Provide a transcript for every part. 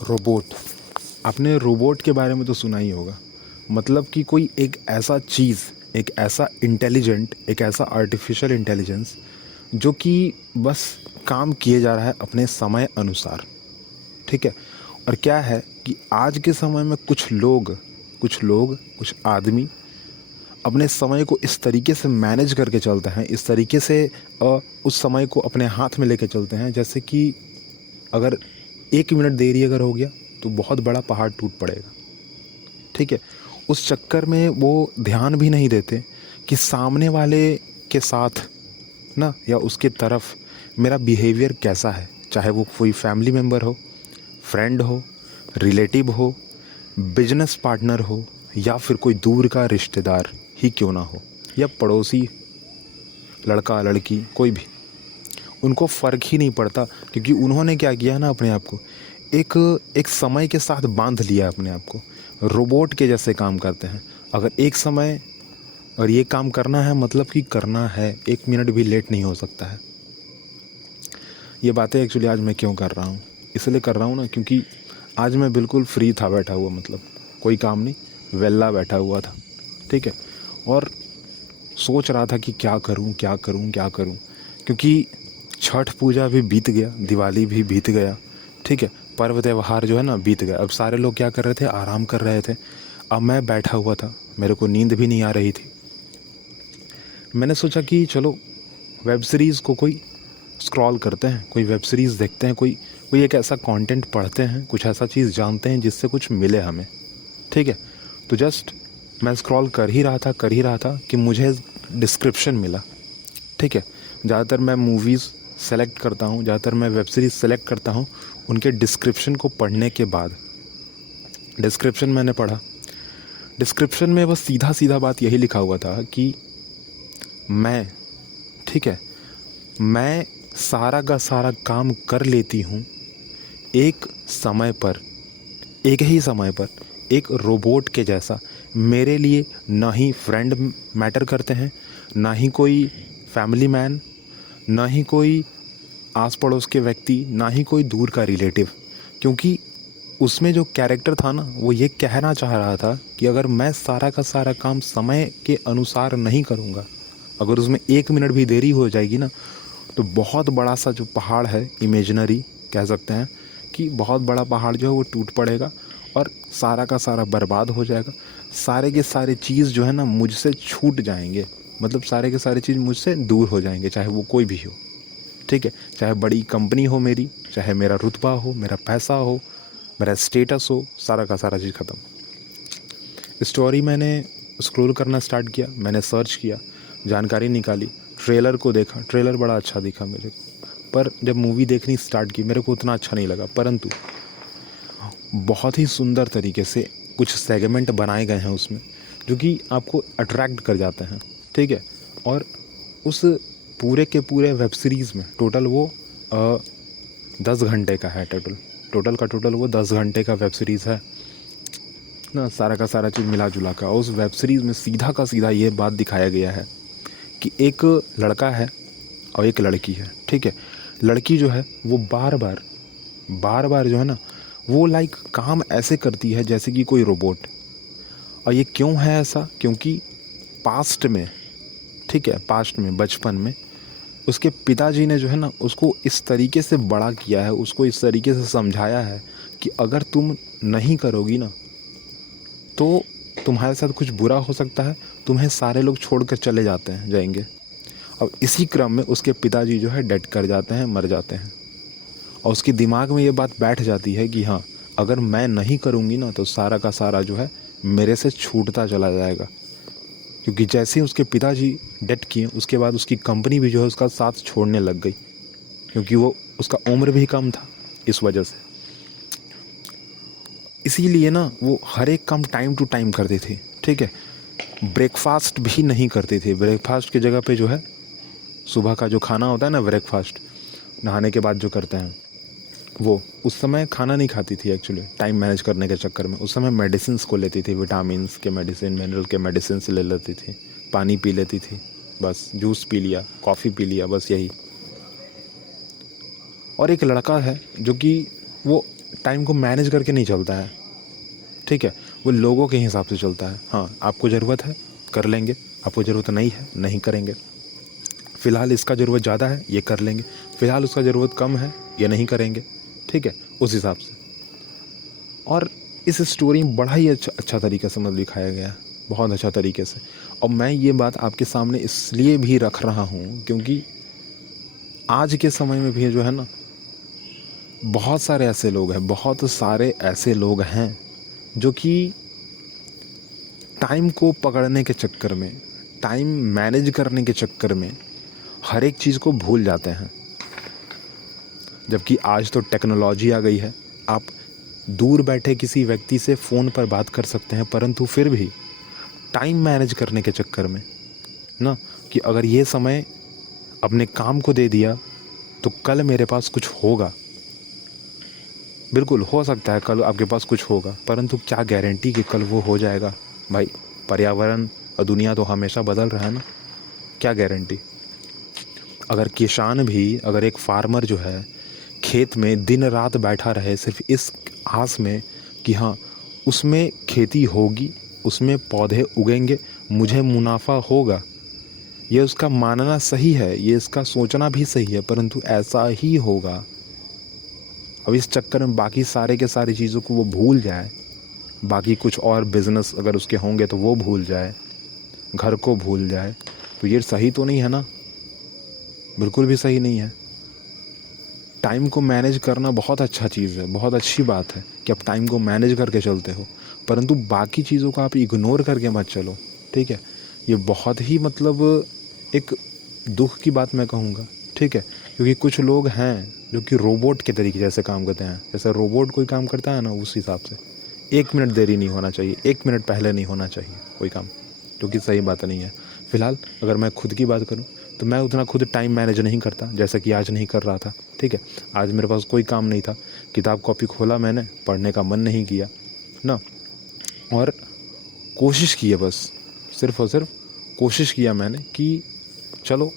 Robot. आपने robot के बारे में तो सुना ही होगा। मतलब कि कोई एक ऐसा चीज़, एक ऐसा इंटेलिजेंट, एक ऐसा आर्टिफिशियल इंटेलिजेंस जो कि बस काम किए जा रहा है अपने समय अनुसार। ठीक है। और क्या है कि आज के समय में कुछ आदमी अपने समय को इस तरीके से मैनेज करके चलते हैं, इस तरीके से उस समय को अपने हाथ में लेके चलते हैं, जैसे कि अगर 1 मिनट देरी अगर हो गया तो बहुत बड़ा पहाड़ टूट पड़ेगा। ठीक है। उस चक्कर में वो ध्यान भी नहीं देते कि सामने वाले के साथ ना या उसके तरफ मेरा बिहेवियर कैसा है, चाहे वो कोई फैमिली मेम्बर हो, फ्रेंड हो, रिलेटिव हो, बिजनेस पार्टनर हो, या फिर कोई दूर का रिश्तेदार ही क्यों ना हो, या पड़ोसी, लड़का लड़की, कोई भी, उनको फ़र्क ही नहीं पड़ता। क्योंकि उन्होंने क्या किया ना, अपने आप को एक एक समय के साथ बांध लिया, अपने आप को रोबोट के जैसे काम करते हैं। अगर एक समय और ये काम करना है मतलब कि करना है, 1 मिनट भी लेट नहीं हो सकता है। ये बातें एक्चुअली आज मैं क्यों कर रहा हूँ, इसलिए कर रहा हूँ ना, क्योंकि आज मैं बिल्कुल फ्री था, बैठा हुआ, मतलब कोई काम नहीं, वेला बैठा हुआ था। ठीक है। और सोच रहा था कि क्या करूँ क्या करूँ क्या करूँ, क्योंकि छठ पूजा भी बीत गया, दिवाली भी बीत गया। ठीक है। पर्व त्यौहार जो है ना बीत गया। अब सारे लोग क्या कर रहे थे, आराम कर रहे थे। अब मैं बैठा हुआ था, मेरे को नींद भी नहीं आ रही थी। मैंने सोचा कि चलो वेब सीरीज़ को कोई स्क्रॉल करते हैं, कोई वेब सीरीज़ देखते हैं, कोई कोई एक ऐसा कंटेंट पढ़ते हैं, कुछ ऐसा चीज़ जानते हैं जिससे कुछ मिले हमें। ठीक है। तो जस्ट मैं स्क्रॉल कर ही रहा था कि मुझे डिस्क्रिप्शन मिला। ठीक है। ज़्यादातर मैं मूवीज़ सेलेक्ट करता हूँ, ज़्यादातर मैं वेब सीरीज़ सेलेक्ट करता हूँ उनके डिस्क्रिप्शन को पढ़ने के बाद। डिस्क्रिप्शन मैंने पढ़ा। डिस्क्रिप्शन में बस सीधा सीधा बात यही लिखा हुआ था कि मैं, ठीक है, मैं सारा का सारा काम कर लेती हूँ एक समय पर, एक ही समय पर, एक रोबोट के जैसा। मेरे लिए ना ही फ्रेंड मैटर करते हैं, ना ही कोई फैमिली मैन, ना ही कोई आस पड़ोस के व्यक्ति, ना ही कोई दूर का रिलेटिव। क्योंकि उसमें जो कैरेक्टर था ना, वो ये कहना चाह रहा था कि अगर मैं सारा का सारा काम समय के अनुसार नहीं करूँगा, अगर उसमें 1 मिनट भी देरी हो जाएगी ना, तो बहुत बड़ा सा जो पहाड़ है, इमेजिनरी कह सकते हैं, कि बहुत बड़ा पहाड़ जो है वो टूट पड़ेगा और सारा का सारा बर्बाद हो जाएगा। सारे के सारे चीज़ जो है ना मुझसे छूट जाएंगे, मतलब सारे के सारे चीज़ मुझसे दूर हो जाएंगे, चाहे वो कोई भी हो। ठीक है। चाहे बड़ी कंपनी हो मेरी, चाहे मेरा रुतबा हो, मेरा पैसा हो, मेरा स्टेटस हो, सारा का सारा चीज़ ख़त्म। स्टोरी मैंने स्क्रॉल करना स्टार्ट किया, मैंने सर्च किया, जानकारी निकाली, ट्रेलर को देखा। ट्रेलर बड़ा अच्छा दिखा मेरे को, पर जब मूवी देखनी स्टार्ट की मेरे को उतना अच्छा नहीं लगा। परंतु बहुत ही सुंदर तरीके से कुछ सेगमेंट बनाए गए हैं उसमें, जो कि आपको अट्रैक्ट कर जाते हैं। ठीक है। और उस पूरे के पूरे वेब सीरीज़ में टोटल वो 10 घंटे का है। टोटल वो 10 घंटे का वेब सीरीज़ है ना, सारा का सारा चीज़ मिला जुला का। उस वेब सीरीज़ में सीधा का सीधा ये बात दिखाया गया है कि एक लड़का है और एक लड़की है। ठीक है। लड़की जो है वो बार बार जो है ना, वो लाइक काम ऐसे करती है जैसे कि कोई रोबोट। और ये क्यों है ऐसा, क्योंकि पास्ट में, ठीक है, पास्ट में, बचपन में उसके पिताजी ने जो है ना उसको इस तरीके से बड़ा किया है, उसको इस तरीके से समझाया है कि अगर तुम नहीं करोगी ना तो तुम्हारे साथ कुछ बुरा हो सकता है, तुम्हें सारे लोग छोड़कर चले जाएंगे। अब इसी क्रम में उसके पिताजी जो है डेड कर जाते हैं, मर जाते हैं। और उसके दिमाग में ये बात बैठ जाती है कि हाँ, अगर मैं नहीं करूँगी ना तो सारा का सारा जो है मेरे से छूटता चला जाएगा। क्योंकि जैसे ही उसके पिताजी डेथ किए, उसके बाद उसकी कंपनी भी जो है उसका साथ छोड़ने लग गई, क्योंकि वो उसका उम्र भी कम था इस वजह से। इसीलिए ना वो हर एक काम टाइम टू टाइम करते थे। ठीक है। ब्रेकफास्ट भी नहीं करते थे। ब्रेकफास्ट की जगह पे जो है सुबह का जो खाना होता है ना, ब्रेकफास्ट नहाने के बाद जो करते हैं, वो उस समय खाना नहीं खाती थी एक्चुअली, टाइम मैनेज करने के चक्कर में। उस समय मेडिसिन को लेती थी, विटामिन के मेडिसिन, मिनरल के मेडिसिन ले लेती थी, पानी पी लेती थी, बस जूस पी लिया, कॉफ़ी पी लिया, बस यही। और एक लड़का है जो कि वो टाइम को मैनेज करके नहीं चलता है, ठीक है, वो लोगों के हिसाब से चलता है। हाँ, आपको ज़रूरत है कर लेंगे, आपको ज़रूरत नहीं है नहीं करेंगे, फ़िलहाल इसका ज़रूरत ज़्यादा है ये कर लेंगे, फ़िलहाल उसका ज़रूरत कम है ये नहीं करेंगे, ठीक है, उस हिसाब से। और इस स्टोरी में बड़ा ही अच्छा तरीके से मतलब दिखाया गया है, बहुत अच्छा तरीके से। और मैं ये बात आपके सामने इसलिए भी रख रहा हूँ क्योंकि आज के समय में भी जो है ना, बहुत सारे ऐसे लोग हैं जो कि टाइम को पकड़ने के चक्कर में, टाइम मैनेज करने के चक्कर में हर एक चीज़ को भूल जाते हैं। जबकि आज तो टेक्नोलॉजी आ गई है, आप दूर बैठे किसी व्यक्ति से फ़ोन पर बात कर सकते हैं, परंतु फिर भी टाइम मैनेज करने के चक्कर में ना, कि अगर ये समय अपने काम को दे दिया तो कल मेरे पास कुछ होगा। बिल्कुल हो सकता है कल आपके पास कुछ होगा, परंतु क्या गारंटी कि कल वो हो जाएगा? भाई, पर्यावरण और दुनिया तो हमेशा बदल रहा है ना, क्या गारंटी? अगर एक फार्मर जो है खेत में दिन रात बैठा रहे सिर्फ इस आस में कि हाँ उसमें खेती होगी, उसमें पौधे उगेंगे, मुझे मुनाफा होगा, ये उसका मानना सही है, ये इसका सोचना भी सही है, परंतु ऐसा ही होगा। अब इस चक्कर में बाकी सारे के सारी चीज़ों को वो भूल जाए, बाकी कुछ और बिजनेस अगर उसके होंगे तो वो भूल जाए, घर को भूल जाए, तो ये सही तो नहीं है ना, बिल्कुल भी सही नहीं है। टाइम को मैनेज करना बहुत अच्छा चीज़ है, बहुत अच्छी बात है कि आप टाइम को मैनेज करके चलते हो, परंतु बाकी चीज़ों को आप इग्नोर करके मत चलो, ठीक है। ये बहुत ही मतलब एक दुख की बात मैं कहूँगा, ठीक है, क्योंकि कुछ लोग हैं जो कि रोबोट के तरीके जैसे काम करते हैं। जैसे रोबोट कोई काम करता है ना, उस हिसाब से 1 मिनट देरी नहीं होना चाहिए, 1 मिनट पहले नहीं होना चाहिए कोई काम, जो कि सही बात नहीं है। फ़िलहाल अगर मैं खुद की बात करूँ तो मैं उतना खुद टाइम मैनेज नहीं करता, जैसा कि आज नहीं कर रहा था, ठीक है। आज मेरे पास कोई काम नहीं था, किताब कॉपी खोला मैंने, पढ़ने का मन नहीं किया ना, और कोशिश की है बस, सिर्फ़ और सिर्फ कोशिश किया मैंने कि चलो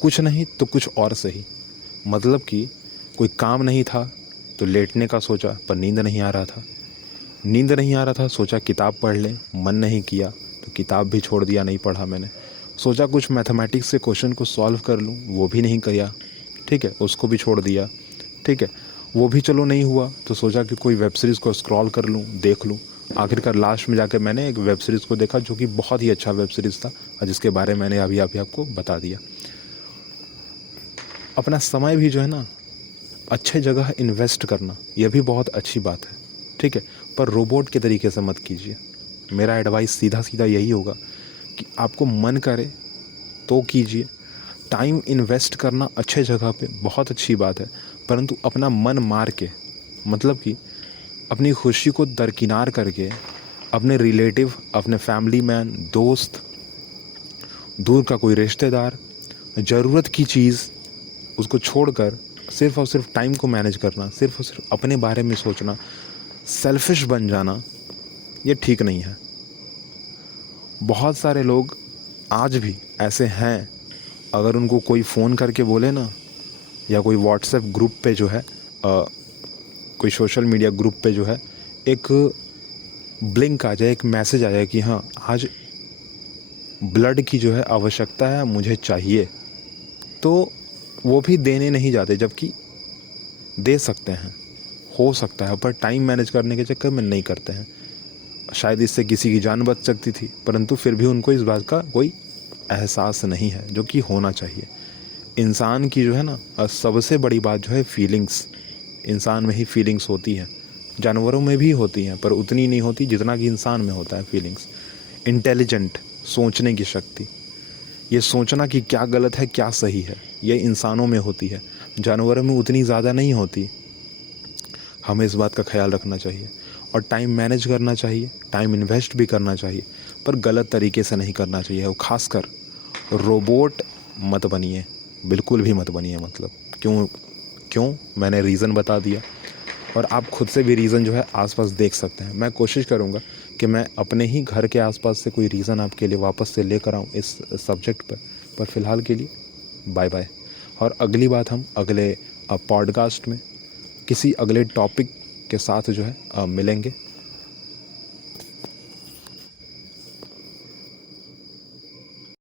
कुछ नहीं तो कुछ और सही। मतलब कि कोई काम नहीं था तो लेटने का सोचा, पर नींद नहीं आ रहा था, सोचा किताब पढ़ लें, मन नहीं किया तो किताब भी छोड़ दिया, नहीं पढ़ा मैंने। सोचा कुछ मैथमेटिक्स से क्वेश्चन को सॉल्व कर लूँ, वो भी नहीं किया, ठीक है, उसको भी छोड़ दिया, ठीक है। वो भी चलो नहीं हुआ तो सोचा कि कोई वेब सीरीज़ को स्क्रॉल कर लूँ, देख लूँ। आखिरकार लास्ट में जाकर मैंने एक वेब सीरीज़ को देखा जो कि बहुत ही अच्छा वेब सीरीज़ था, और जिसके बारे में मैंने अभी आपको बता दिया। अपना समय भी जो है ना अच्छे जगह इन्वेस्ट करना, यह भी बहुत अच्छी बात है, ठीक है, पर रोबोट के तरीके से मत कीजिए। मेरा एडवाइस सीधा सीधा यही होगा कि आपको मन करे तो कीजिए। टाइम इन्वेस्ट करना अच्छे जगह पे बहुत अच्छी बात है, परंतु अपना मन मार के, मतलब कि अपनी खुशी को दरकिनार करके अपने रिलेटिव, अपने फैमिली मैन, दोस्त, दूर का कोई रिश्तेदार, ज़रूरत की चीज़, उसको छोड़कर सिर्फ़ और सिर्फ टाइम को मैनेज करना, सिर्फ़ और सिर्फ अपने बारे में सोचना, सेल्फिश बन जाना, ये ठीक नहीं है। बहुत सारे लोग आज भी ऐसे हैं, अगर उनको कोई फ़ोन करके बोले ना, या कोई व्हाट्सएप ग्रुप पे जो है कोई सोशल मीडिया ग्रुप पे जो है एक ब्लिंक आ जाए, एक मैसेज आ जाए कि हाँ आज ब्लड की जो है आवश्यकता है, मुझे चाहिए, तो वो भी देने नहीं जाते, जबकि दे सकते हैं, हो सकता है, पर टाइम मैनेज करने के चक्कर में नहीं करते हैं। शायद इससे किसी की जान बच सकती थी, परंतु फिर भी उनको इस बात का कोई एहसास नहीं है, जो कि होना चाहिए। इंसान की जो है ना सबसे बड़ी बात जो है फीलिंग्स, इंसान में ही फीलिंग्स होती हैं, जानवरों में भी होती हैं पर उतनी नहीं होती जितना कि इंसान में होता है फीलिंग्स। इंटेलिजेंट, सोचने की शक्ति, ये सोचना कि क्या गलत है क्या सही है, ये इंसानों में होती है, जानवरों में उतनी ज़्यादा नहीं होती। हमें इस बात का ख्याल रखना चाहिए और टाइम मैनेज करना चाहिए, टाइम इन्वेस्ट भी करना चाहिए, पर गलत तरीके से नहीं करना चाहिए। और ख़ासकर रोबोट मत बनिए, बिल्कुल भी मत बनिए। मतलब क्यों मैंने रीज़न बता दिया, और आप खुद से भी रीज़न जो है आसपास देख सकते हैं। मैं कोशिश करूँगा कि मैं अपने ही घर के आसपास से कोई रीज़न आपके लिए वापस से लेकर आऊँ इस सब्जेक्ट पर फ़िलहाल के लिए बाय बाय। और अगली बात हम अगले पॉडकास्ट में किसी अगले टॉपिक के साथ जो है मिलेंगे।